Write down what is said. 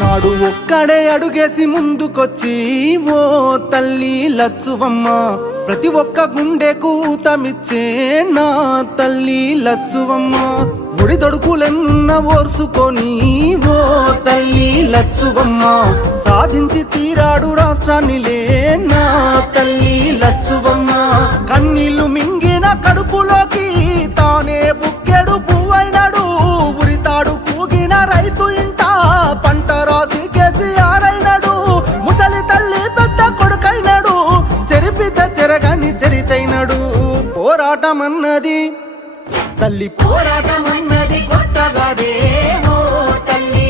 నాడు ఒక్కడే అడుగేసి ముందుకొచ్చి ఓ తల్లి లచ్చువమ్మ ప్రతి ఒక్క గుండెకు ఊతమిచ్చే నా తల్లి లచ్చువమ్మ ఒడిదొడుకులెన్న ఓర్సుకొని ఓ తల్లి లచ్చువమ్మ సాధించి తీరాడు రాష్ట్రాన్నిలే నా తల్లి లచ్చువమ్మ కన్నీళ్లు మింగిన కడుపులోకి తానే బుక్కెడు పువ్వైనాడు ఉరితాడు కూగిన రైతు ఇంట పంట రాసి కేసీఆర్ అయినాడు ముసలి తల్లి పెద్ద కొడుకైనాడు చెరిపిత చెరగని చరితైనాడు పోరాటం అన్నది తల్లి పోరాటం అన్నది కొత్తగాదే ఓ తల్లి